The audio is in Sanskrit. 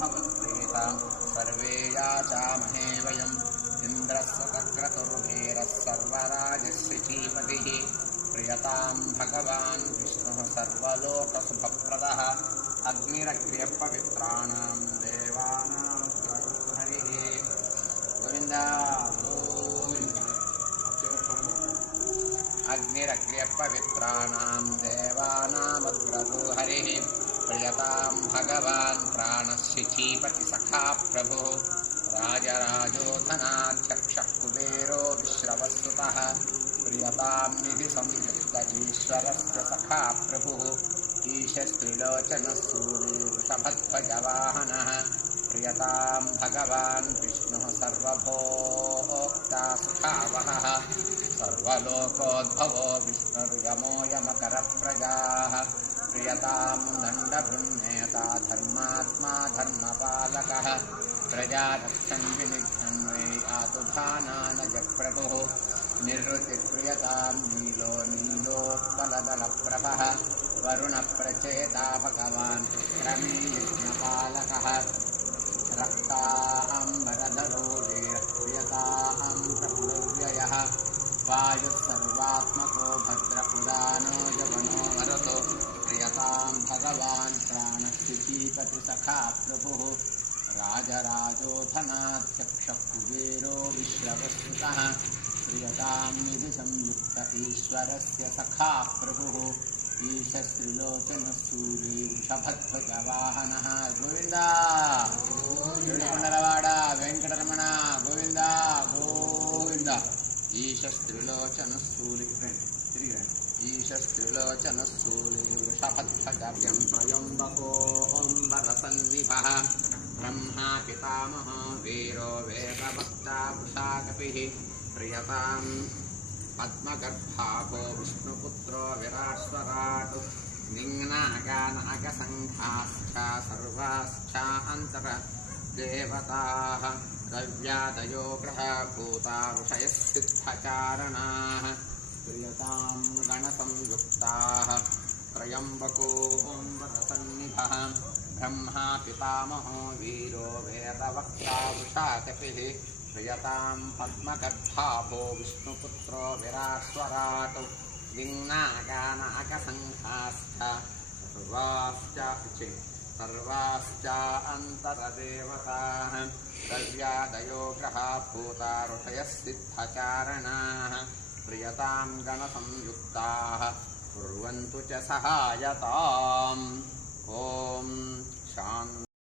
भवत्प्रीतां सर्वे याचामहे वयम् इन्द्रस्य तक्रतुर्भेरः सर्वराजश्रीपतिः प्रियतां भगवान् विष्णुः सर्वलोकसुभप्रदः अग्निरग्र्यपवित्राणां देवानां हरिः गोविन्द अग्निरग्र्यपवित्राणां देवानामग्रतो हरिः प्रियतां भगवान् प्राणश्चिचीपतिसखा प्रभुः राजराजोधनाध्यक्षः कुबेरो विश्रवस्तुतः प्रियतां निधिसंयुक्त ईश्वरस्य सखा प्रभुः ईशस्त्रिलोचनः सूर्यवृषभध्वजवाहनः प्रियतां भगवान् विष्णुः सर्वभोक्ता सुखावहः सर्वलोकोद्भवो विष्णुर्यमो यमकरप्रजाः प्रियतां दण्डभृन्नेता धर्मात्मा धर्मपालकः प्रजारक्षन् विनिघ्नन् वै आतुधानानजप्रभुः निर्वृतिप्रियतां नीलो नीलोत्पलदलप्रभः वरुणप्रचेता भगवान् क्रमी यज्ञपालकः रक्ताम्बरधरो प्रियतां प्रभुर्व्ययः वायुः सर्वात्मको भद्र उदानो यवनो वरतो प्रियतां भगवान् प्राणश्चिचीपतिसखा प्रभुः राजराजोधनाध्यक्षः कुबेरो विश्रवस्तुतः प्रियतां निधिसंयुक्त ईश्वरस्य सखा प्रभुः ईशस्त्रिलोचनः सूर्यवृषभध्वजवाहनः गोविन्द ಏಳುಕೊಂಡಲವಾಡ ವೆಂಕಟರಮಣ ಗೋವಿಂದ ಗೋವಿಂದ ಈಶಸ್ತ್ರಿಲೋಚನಸ್ಥೂಲಿ ಈಶಸ್ತ್ರಿಲೋಚನಸ್ಥೂಲಿ ವೃಷಭಧ್ವಜಂ ತ್ರಯಂಬಕೋಂಬರಸನ್ನಿಭಃ ಬ್ರಹ್ಮಾ ಪಿತಾಮಹೋ ವೀರೋ ವೇದವಕ್ತಾ ವೃಷಾಕಪಿಃ ಪ್ರಿಯತಾಂ ಪದ್ಮಗರ್ಭಾಭೋ ವಿಷ್ಣುಪುತ್ರೋ ವಿರಾಟ್ಸ್ವರಾಟ್ ನಿಘ್ನಾಗಾನಾಗಸಂಘಾಶ್ಚ ಸರ್ವಾಶ್ಚ ಅಂತರ ದೇವತಾಃ ರವ್ಯಾದಯೋ ಗ್ರಹಭೂತಾ ಋಷಯಃ ಸಿದ್ಧಚಾರಣಾಃ ಪ್ರಿಯತಾಂ ಗಣಸಂಯುಕ್ತಾಃ ತ್ರಯಂಬಕೋ ಓಂಬರಸನ್ನಿಭಃ ಬ್ರಹ್ಮಾ ಪಿತಾಮಹೋ ವೀರೋ ವೇದವಕ್ತಾ ವೃಷಾಕಪಿಃ ಪ್ರಿಯತಾಂ ಪದ್ಮಗರ್ಭಾಭೋ ವಿಷ್ಣುಪುತ್ರೋ ವಿರಾಟ್ಸ್ವರಾಟ್ ನಿಘ್ನಾಗಾನಾಗಸಂಘಾಶ್ಚ सर्वाश्च अन्तरदेवताः द्रव्यादयो ग्रहाभूता ऋषयः सिद्धचारणाः प्रियतां गणसंयुक्ताः कुर्वन्तु च सहायताम् ॐ शान्ति।